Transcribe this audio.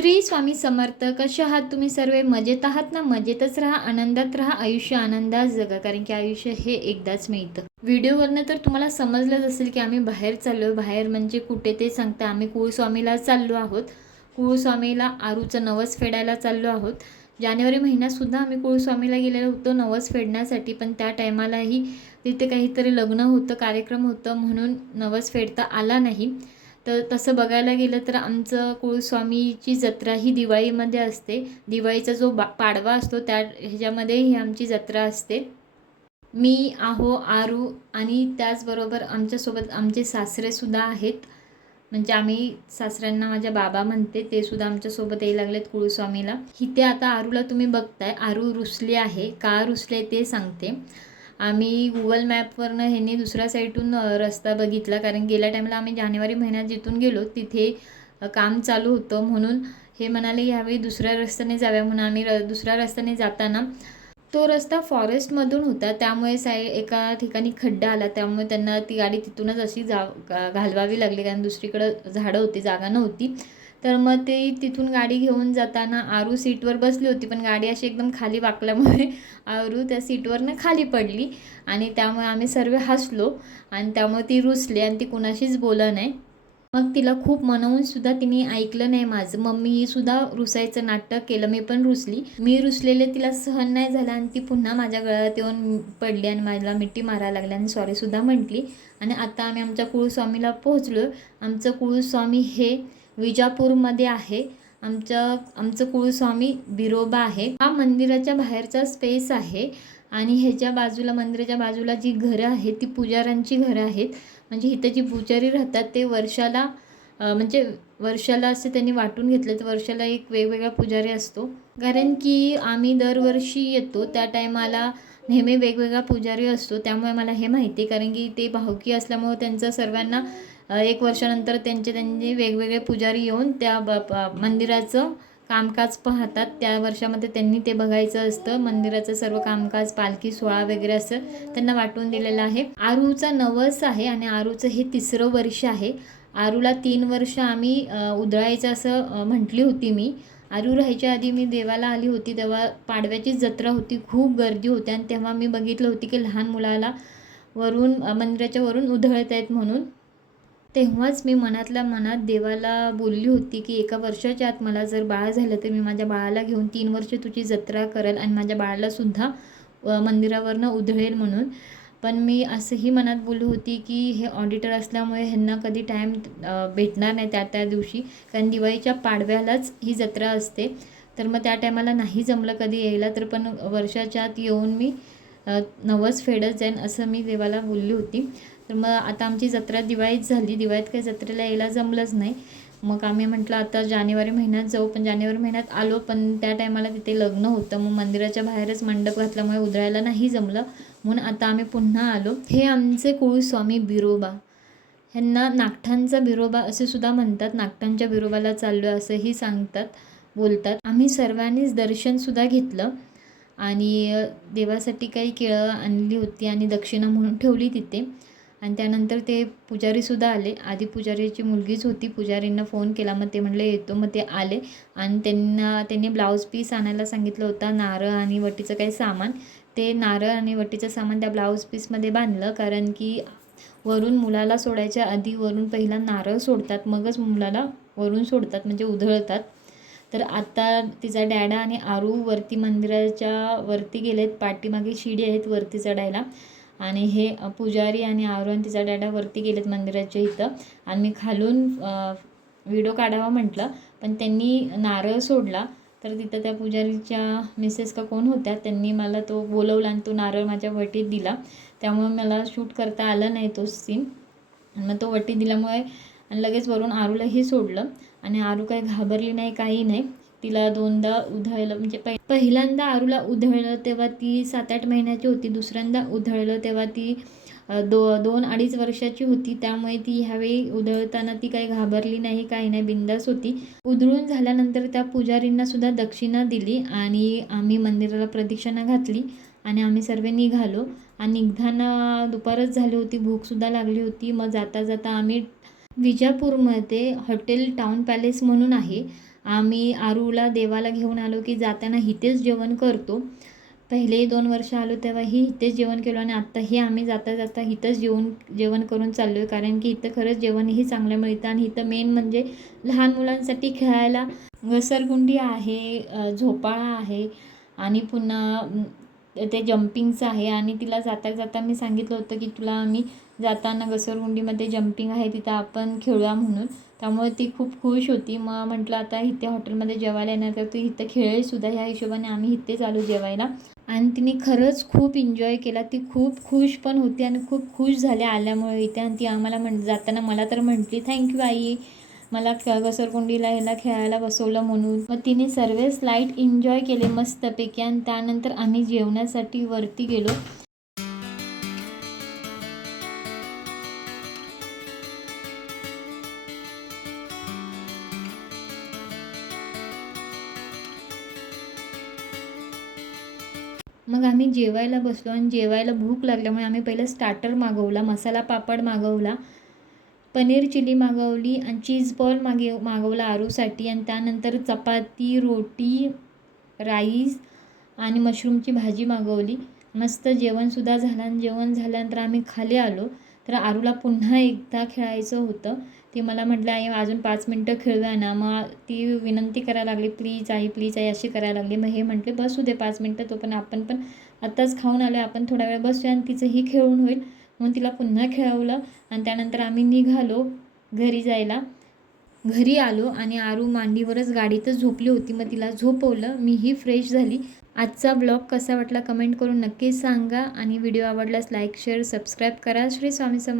श्री स्वामी समर्थ कसे आहात तुम्ही सर्व? मजेत आहात ना? मजेतच राहा आनंदात राहा आयुष्य आनंदात जगा कारण की आयुष्य हे एकदाच मिळतं. व्हिडिओवरनं तर तुम्हाला समजलंच असेल की आम्ही बाहेर चाललो बाहेर म्हणजे कुठे ते सांगता. आम्ही कुळस्वामीला चाललो आहोत. कुळस्वामीला आरूचं नवस फेडायला चाललो आहोत. जानेवारी महिन्यातसुद्धा आम्ही कुळस्वामीला गेलेलो होतो नवस फेडण्यासाठी. पण त्या टायमालाही तिथे काहीतरी लग्न होतं कार्यक्रम होतं म्हणून नवस फेडता आला नाही. तर तसं बघायला गेलं तर आमचं कुळस्वामीची जत्रा ही दिवाळीमध्ये असते. दिवाळीचा जो बा पाडवा असतो त्या ह्याच्यामध्ये ही आमची जत्रा असते. मी आहो आरू आणि त्याचबरोबर आमच्यासोबत आमचे सासरेसुद्धा आहेत. म्हणजे आम्ही सासऱ्यांना माझ्या बाबा म्हणते ते सुद्धा आमच्यासोबत यायला लागलेत कुळस्वामीला. इथे आता आरूला तुम्ही बघताय आरू रुसले आहे. का रुसले ते सांगते. आम्ही गुगल मॅपवरनं ह्यांनी दुसऱ्या साईडून रस्ता बघितला. कारण गेल्या टायमाला आम्ही जानेवारी महिन्यात जिथून गेलो तिथे काम चालू होतं. म्हणून हे म्हणाले यावेळी दुसऱ्या रस्त्याने जाव्या. म्हणून आम्ही र दुसऱ्या रस्त्याने जाताना तो रस्ता फॉरेस्टमधून होता. त्यामुळे साय एका ठिकाणी खड्डा आला. त्यामुळे त्यांना ती गाडी तिथूनच अशी जा घालवावी लागली. कारण दुसरीकडं झाडं होती जागा नव्हती. तर मग ते तिथून गाडी घेऊन जाताना आरू सीटवर बसली होती पण गाडी अशी एकदम खाली वाकल्यामुळे आरू त्या सीटवरनं खाली पडली आणि त्यामुळे आम्ही सर्व हसलो आणि त्यामुळे ती रुसली आणि ती कुणाशीच बोललं नाही. मग तिला खूप मनवून सुद्धा तिने ऐकलं नाही माझं. मग मी सुद्धा रुसायचं नाटक केलं मी पण रुसली. मी रुसलेले तिला सहन नाही झालं आणि ती पुन्हा माझ्या गळ्यात येऊन पडली आणि मला मिठी मारायला लागली आणि सॉरीसुद्धा म्हटली. आणि आता आम्ही आमच्या कुळस्वामीला पोहोचलो आमचं कुळस्वामी हे विजापूरमध्ये आहे. आमचं आमचं कुळस्वामी बिरोबा आहे. हा मंदिराच्या बाहेरचा स्पेस आहे आणि ह्याच्या बाजूला मंदिराच्या बाजूला जी घरं आहेत ती पुजाऱ्यांची घरं आहेत. म्हणजे इथं जी पुजारी राहतात ते वर्षाला म्हणजे वर्षाला असे त्यांनी वाटून घेतलं तर वर्षाला एक वेगवेगळा पुजारी असतो. कारण की आम्ही दरवर्षी येतो. त्या टायमाला नेहमी वेगवेगळा पुजारी असतो त्यामुळे मला हे माहिती आहे. कारण की ते भावकी असल्यामुळे त्यांचं सर्वांना एक वर्षानंतर त्यांचे त्यांचे वेगवेगळे पुजारी येऊन त्या ब मंदिराचं कामकाज पाहतात. त्या वर्षामध्ये त्यांनी ते बघायचं असतं. मंदिराचं सर्व कामकाज पालखी सोहळा वगैरे असं त्यांना वाटून दिलेलं आहे. आरूचा नवस आहे आणि आरूचं हे तिसरं वर्ष आहे. आरूला तीन वर्ष आम्ही उधळायचं असं म्हटली होती मी. आरू राहायच्या आधी मी देवाला आली होती तेव्हा पाडव्याची जत्रा होती खूप गर्दी होती आणि तेव्हा मी बघितलं होती की लहान मुलाला वरून मंदिराच्या वरून उधळत आहेत म्हणून. तेव्हाच मी मनातल्या मनात देवाला बोलली होती की एका वर्षाच्या आत मला जर बाळ झालं तर मी माझ्या बाळाला घेऊन तीन वर्ष तुझी जत्रा करेल आणि माझ्या बाळालासुद्धा मंदिरावरनं उधळेल म्हणून. पण मी असंही मनात बोलली होती की हे ऑडिटर असल्यामुळे ह्यांना कधी टाईम भेटणार नाही त्या त्या दिवशी. कारण दिवाळीच्या पाडव्यालाच ही जत्रा असते. तर मग त्या टायमाला नाही जमलं कधी यायला तर पण वर्षाच्या आत येऊन मी नवस फेडत जाईन असं मी देवाला बोलली होती. तर मग आता आमची जत्रा दिवाळीत झाली. दिवाळीत काही जत्रेला यायला जमलंच नाही. मग आम्ही म्हटलं आता जानेवारी महिन्यात जाऊ पण जानेवारी महिन्यात आलो पण त्या टायमाला तिथे लग्न होतं. मग मंदिराच्या बाहेरच मंडप घातल्यामुळे उधळायला नाही जमलं. म्हणून आता आम्ही पुन्हा आलो. हे आमचे कुळस्वामी बिरोबा. ह्यांना नागठांचा बिरोबा असे सुद्धा म्हणतात. नागठांच्या बिरोबाला चाललो असंही सांगतात बोलतात. आम्ही सर्वांनीच दर्शनसुद्धा घेतलं आणि देवासाठी काही केळं आणली होती आणि दक्षिणा म्हणून ठेवली तिथे. आणि त्यानंतर ते पुजारीसुद्धा आले. आधी पुजारीची मुलगीच होती. पुजारींना फोन केला. मग ते म्हणले येतो. मग ते आले. आणि त्यांना त्यांनी ब्लाऊज पीस आणायला सांगितलं होता. नारळ आणि वटीचं काही सामान. ते नारळ आणि वटीचं सामान त्या ब्लाऊज पीसमध्ये बांधलं. कारण की वरून मुलाला सोडायच्या आधी वरून पहिला नारळ सोडतात. मगच मुलाला वरून सोडतात. म्हणजे उधळतात. तर आत्ता तिचा डॅडा आणि आरू वरती मंदिराच्या वरती गेलेत. पाठीमागे शिडी आहेत वरती चढायला. आणि हे पुजारी आणि आवरण तिचा डॅडा वरती गेलेत मंदिराच्या इथं. आणि मी खालून व्हिडिओ काढावा म्हटलं पण त्यांनी नारळ सोडला. तर तिथं त्या पुजारीच्या मिसेस का कोण होत्या त्यांनी मला तो बोलवला आणि तो नारळ माझ्या वटीत दिला. त्यामुळे मला शूट करता आलं नाही तो सीन. आणि मग तो वटी दिल्यामुळे आणि लगेच वरून आरूलाही सोडलं. आणि आरू काही घाबरली नाही काही नाही. तिला दोनदा उधळलं. म्हणजे पहिल्यांदा आरूला उधळलं तेव्हा ती सात आठ महिन्याची होती. दुसऱ्यांदा उधळलं तेव्हा ती दो दोन अडीच वर्षाची होती. त्यामुळे ती ह्यावेळी उधळताना ती काही घाबरली नाही काही नाही बिंदास होती. उधळून झाल्यानंतर त्या पुजारींना सुद्धा दक्षिणा दिली आणि आम्ही मंदिराला प्रदक्षिणा घातली आणि आम्ही सर्व निघालो. आणि निघताना दुपारच झाली होती. भूकसुद्धा लागली होती. मग जाता जाता आम्ही विजापूरमध्ये हॉटेल टाउन पॅलेस म्हणून आहे. आम्ही आरूला देवाला घेऊन आलो की जाताना इथेच जेवण करतो. पहिले दोन वर्ष आलो तेव्हाही इथेच जेवण केलं आणि आत्ताही आम्ही जाता जाता इथंच जेवण जेवण करून चाललो आहे कारण की इथं खरंच जेवणही चांगलं मिळतं आणि इथं मेन म्हणजे लहान मुलांसाठी खेळायला घसरगुंडी आहे झोपाळा आहे आणि पुन्हा ते जम्पिंगचं आहे आणि तिला जाता जाता मी सांगितलं होतं की तुला आम्ही जाताना घसरगुंडीमध्ये जम्पिंग आहे तिथं आपण खेळूया म्हणून. त्यामुळे ती खूप खुश होती. मग म्हटलं आता इथे हॉटेलमध्ये जेवायला येणार तर तू इथं खेळेलसुद्धा ह्या हिशोबाने आम्ही इथेच आलो जेवायला. आणि तिने खरंच खूप एन्जॉय केला. ती खूप खुश पण होती आणि खूप खुश झाली आल्यामुळे इथे. आणि ती आम्हाला म्हण जाताना मला तर म्हटली थँक्यू आई. मला घसरगुंडीला ह्याला खेळायला बसवलं म्हणून. मग तिने सर्व लाइट एन्जॉय केले मस्तपैकी आणि त्यानंतर आम्ही जेवणासाठी वरती गेलो. मग आम्ही जेवायला बसलो आणि जेवायला भूक लागल्यामुळे आम्ही पहिलं स्टार्टर मागवला मसाला पापड मागवला. पनीर चिली मागवली आणि चीज बॉल मागे मागवला आरूसाठी. आणि त्यानंतर चपाती रोटी राईस आणि मशरूमची भाजी मागवली. मस्त जेवणसुद्धा झालं आणि जेवण झाल्यानंतर आम्ही खाली आलो. तर आरूला पुन्हा एकदा खेळायचं होतं. ती मला म्हटलं आई अजून पाच मिनटं खेळूया ना. मग ती विनंती करायला लागली प्लीज आई प्लीज आई अशी करायला लागली. मग हे म्हटले बसू दे पाच मिनटं तो पण आपण पण आत्ताच खाऊन आलो आपण थोडा वेळ बसूया आणि तिचंही खेळून होईल. म्हणून तिला पुन्हा खेळवलं आणि त्यानंतर आम्ही निघालो घरी जायला. घरी आलो आणि आरू मांडीवरच गाडीतच झोपली होती. मग तिला झोपवलं. मीही फ्रेश झाली. आजचा ब्लॉग कसा वाटला कमेंट करून नक्कीच सांगा आणि व्हिडिओ आवडल्यास लाईक शेअर सबस्क्राईब करा. श्री स्वामी समर्थ